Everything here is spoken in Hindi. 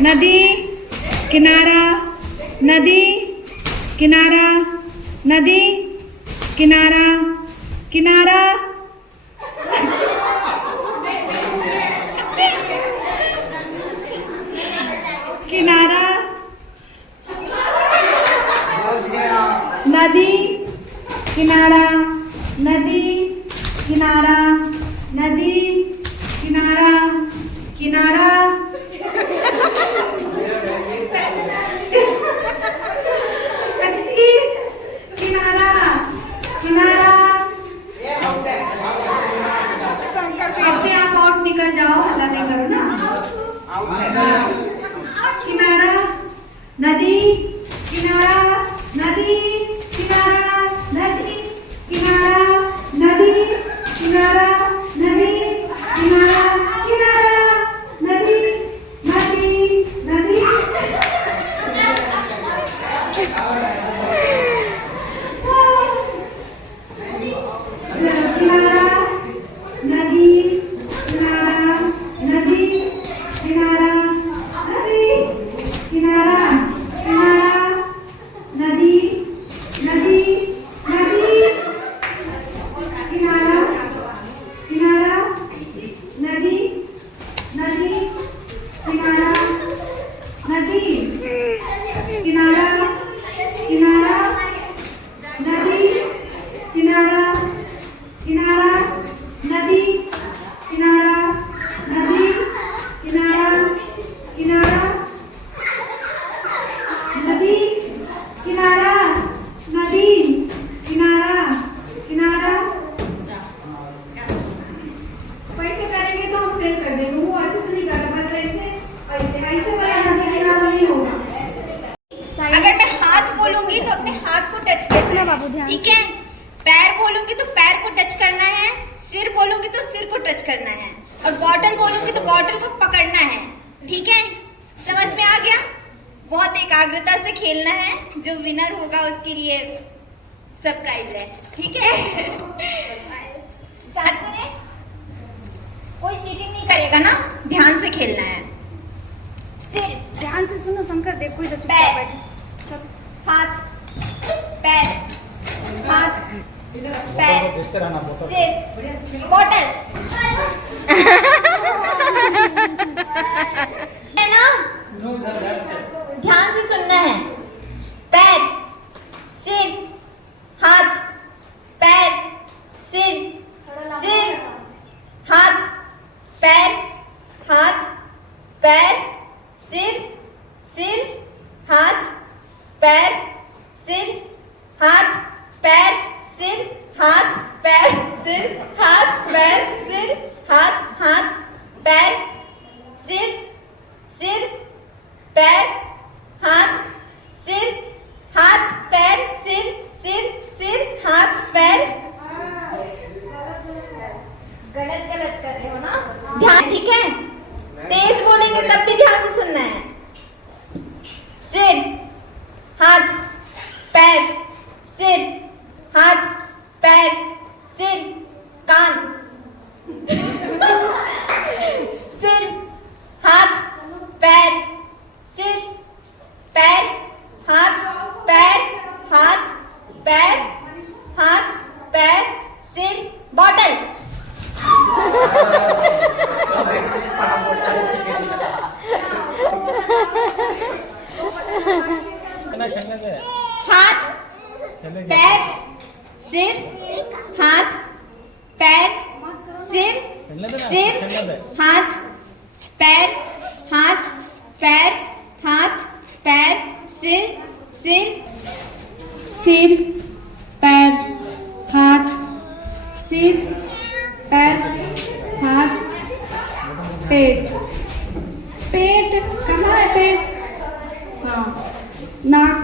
नदी किनारा, नदी किनारा, नदी किनारा, किनारा, किनारा, नदी किनारा, नदी किनारा, नदी किनारा, किनारा, किनारा, किनारा। अपने आप आउट निकल जाओ, हल्ला नहीं करो ना। किनारा, नदी किनारा, नदी किनारा, नदी किनारा, नदी किनारा, नदी किनारा, किनारा, नदी, नदी, नदी। किनारा, नदी किनारा, नदी किनारा, नदी किनारा, किनारा, नदी, नदी, नदी, किनारा, किनारा, नदी, नदी, किनारा, नदी, किनारा, किनारा, नदी, किनारा, किनारा, नदी, किनारा, नदी, किनारा, किनारा, नदी, किनारा, नदी, किनारा, किनारा। वैसे करेंगे तो हम फेल कर देंगे, वो अच्छे से नहीं कर रहा, बस ऐसे ऐसे ऐसे वाला नदी किनारा नहीं होगा। अगर मैं हाथ बोलूंगी तो अपने हाथ को टच करना है बाबू, ध्यान, ठीक है। पैर बोलूंगी तो पैर को टच करना है, सिर बोलूंगी तो सिर को टच करना है, और बॉटल बोलूंगी तो बॉटल को पकड़ना है, ठीक है। समझ में आ गया? बहुत एकाग्रता से खेलना है, जो विनर होगा उसके लिए सरप्राइज है, ठीक है। स्टार्ट करें। कोई चीटिंग नहीं करेगा ना, ध्यान से खेलना है। सिर, ध्यान से सुनो शंकर, देखो इधर चुपचाप पैर, बैठो। हाथ, पैर, हाथ, पैर, सिर, बॉटल। है ना? ध्यान से सुनना है। पैर, सिर, हाथ, पैर, सिर, सिर, हाथ, पैर, हाथ, पैर, सिर, सिर, हाथ, पैर, सिर, हाथ, पैर, सिर, हाथ, पैर, सिर, हाथ, पैर, सिर, हाथ, हाथ, पैर, सिर, सिर, पैर, हाथ, सिर, हाथ, पैर, सिर, सिर, सिर, हाथ, पैर। गलत गलत कर रहे हो ना, ध्यान, ठीक है। तेज बोलेंगे तब भी ध्यान से सुनना है। सिर, हाथ, पैर, सिर, हाथ, पैर, सिर, कान। सिर, हाथ, पैर, सिर, पैर, हाथ, पैर, हाथ, पैर, हाथ, पैर, सिर, बॉटल। हाथ, पैर, सिर, हाथ, पैर, सिर, सिर, हाथ, पैर, हाथ, पैर, हाथ, पैर, सिर, सिर, सिर, पैर, हाथ, सिर, पैर, हाथ, पेट। पेट कहाँ है? पेट, हाँ, नाक,